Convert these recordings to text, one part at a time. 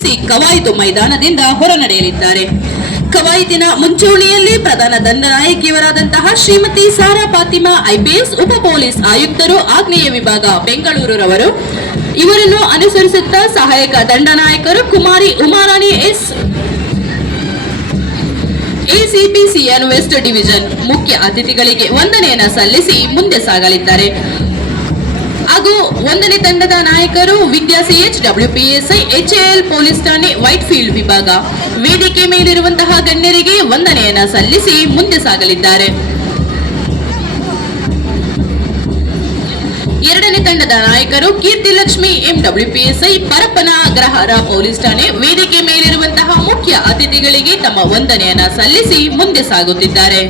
ಕವಾಯತು ಮೈದಾನದಿಂದ ಹೊರನಡೆಯಲಿದ್ದಾರೆ. ಕವಾಯತಿನ ಮುಂಚೂಣಿಯಲ್ಲಿ ಪ್ರಧಾನ ದಂಡನಾಯಕಿಯವರಾದಂತಹ ಶ್ರೀಮತಿ ಸಾರಾ ಫಾತಿಮಾ ಐಪಿಎಸ್ ಉಪ ಪೊಲೀಸ್ ಆಯುಕ್ತರು ಆಗ್ನೇಯ ವಿಭಾಗ ಬೆಂಗಳೂರವರು. ಇವರನ್ನು ಅನುಸರಿಸುತ್ತಾ ಸಹಾಯಕ ದಂಡನಾಯಕರು Kumari Umarani S ACP CN west division ಮುಖ್ಯ ಅತಿಥಿಗಳಿಗೆ ವಂದನೆಯನ್ನು ಸಲ್ಲಿಸಿ ಮುಂದೆ ಸಾಗಲಿದ್ದಾರೆ. ಹಾಗೂ ಒಂದನೇ ತಂಡದ ನಾಯಕರು ವಿದ್ಯಾ ಸಿಎಚ್ ಡಬ್ಲ್ಯೂಪಿಎಸ್ಐ ಎಚ್ಎಎಲ್ ಪೊಲೀಸ್ ಠಾಣೆ ವೈಟ್ ಫೀಲ್ಡ್ ವಿಭಾಗ ವೇದಿಕೆ ಮೇಲಿರುವಂತಹ ಗಣ್ಯರಿಗೆ ವಂದನೆಯನ್ನ ಸಲ್ಲಿಸಿ ಮುಂದೆ ಸಾಗಲಿದ್ದಾರೆ. ಎರಡನೇ ತಂಡದ ನಾಯಕರು ಕೀರ್ತಿ ಲಕ್ಷ್ಮಿ ಎಂಡಬ್ಲ್ಯೂಪಿಎಸ್ಐ ಪರಪ್ಪನ ಅಗ್ರಹಾರ ಪೊಲೀಸ್ ಠಾಣೆ ವೇದಿಕೆ ಮೇಲಿರುವಂತಹ ಮುಖ್ಯ ಅತಿಥಿಗಳಿಗೆ ತಮ್ಮ ವಂದನೆಯನ್ನ ಸಲ್ಲಿಸಿ ಮುಂದೆ ಸಾಗುತ್ತಿದ್ದಾರೆ.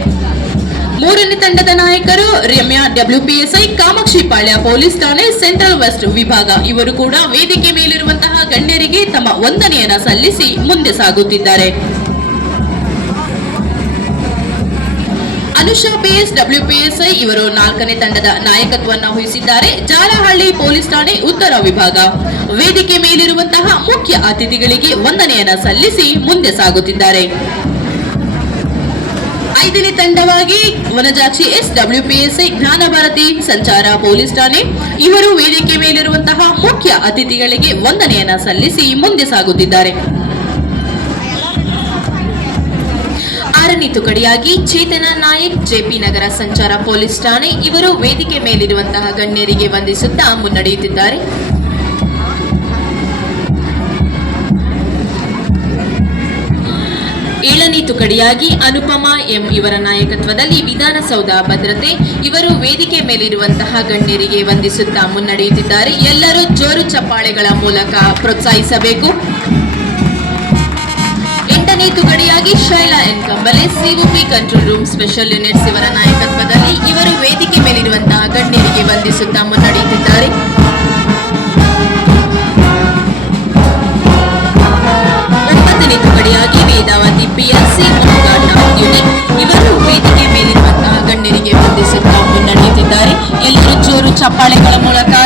ಮೂರನೇ ತಂಡದ ನಾಯಕರು ರಮ್ಯಾ ಡಬ್ಲ್ಯೂಪಿಎಸ್ಐ ಕಾಮಾಕ್ಷಿಪಾಳ್ಯ ಪೊಲೀಸ್ ಠಾಣೆ ಸೆಂಟ್ರಲ್ ವೆಸ್ಟ್ ವಿಭಾಗ ಇವರು ಕೂಡ ವೇದಿಕೆ ಮೇಲಿರುವಂತಹ ಗಣ್ಯರಿಗೆ ತಮ್ಮ ವಂದನೆಯನ್ನ ಸಲ್ಲಿಸಿ ಮುಂದೆ ಸಾಗುತ್ತಿದ್ದಾರೆ. ಅನುಷಾ ಪಿಎಸ್ ಡಬ್ಲ್ಯೂಪಿಎಸ್ಐ ಇವರು ನಾಲ್ಕನೇ ತಂಡದ ನಾಯಕತ್ವವನ್ನು ವಹಿಸಿದ್ದಾರೆ. ಜಾಲಹಳ್ಳಿ ಪೊಲೀಸ್ ಠಾಣೆ ಉತ್ತರ ವಿಭಾಗ ವೇದಿಕೆ ಮೇಲಿರುವಂತಹ ಮುಖ್ಯ ಅತಿಥಿಗಳಿಗೆ ವಂದನೆಯನ್ನ ಸಲ್ಲಿಸಿ ಮುಂದೆ ಸಾಗುತ್ತಿದ್ದಾರೆ. ಐದನೇ ತಂಡವಾಗಿ ವನಜಾಕ್ಷಿ ಎಸ್ ಡಬ್ಲ್ಯೂಪಿಎಸ್ಐ ಜ್ಞಾನ ಭಾರತಿ ಸಂಚಾರ ಪೊಲೀಸ್ ಠಾಣೆ ಇವರು ವೇದಿಕೆ ಮೇಲಿರುವಂತಹ ಮುಖ್ಯ ಅತಿಥಿಗಳಿಗೆ ವಂದನೆಯನ್ನ ಸಲ್ಲಿಸಿ ಮುಂದೆ ಸಾಗುತ್ತಿದ್ದಾರೆ. ಆರನೇ ತುಕಡಿಯಾಗಿ ಚೇತನ ನಾಯಕ್ ಜೆಪಿ ನಗರ ಸಂಚಾರ ಪೊಲೀಸ್ ಠಾಣೆ ಇವರು ವೇದಿಕೆ ಮೇಲಿರುವಂತಹ ಗಣ್ಯರಿಗೆ ವಂದಿಸುತ್ತಾ ಮುನ್ನಡೆಯುತ್ತಿದ್ದಾರೆ. ಏಳನೇ ತುಕಡಿಯಾಗಿ ಅನುಪಮಾ ಎಂ ಇವರ ನಾಯಕತ್ವದಲ್ಲಿ ವಿಧಾನಸೌಧ ಭದ್ರತೆ ಇವರು ವೇದಿಕೆ ಮೇಲಿರುವಂತಹ ಗಣ್ಯರಿಗೆ ವಂದಿಸುತ್ತಾ ಮುನ್ನಡೆಯುತ್ತಿದ್ದಾರೆ. ಎಲ್ಲರೂ ಜೋರು ಚಪ್ಪಾಳೆಗಳ ಮೂಲಕ ಪ್ರೋತ್ಸಾಹಿಸಬೇಕು. ಎಂಟನೇ ತುಕಡಿಯಾಗಿ Shaila N Kamble COP control room special units ಇವರ ನಾಯಕತ್ವದಲ್ಲಿ ಇವರು ವೇದಿಕೆ ಮೇಲಿರುವಂತಹ ಗಣ್ಯರಿಗೆ ವಂದಿಸುತ್ತಾ ಮುನ್ನಡೆಯುತ್ತಿದ್ದಾರೆ.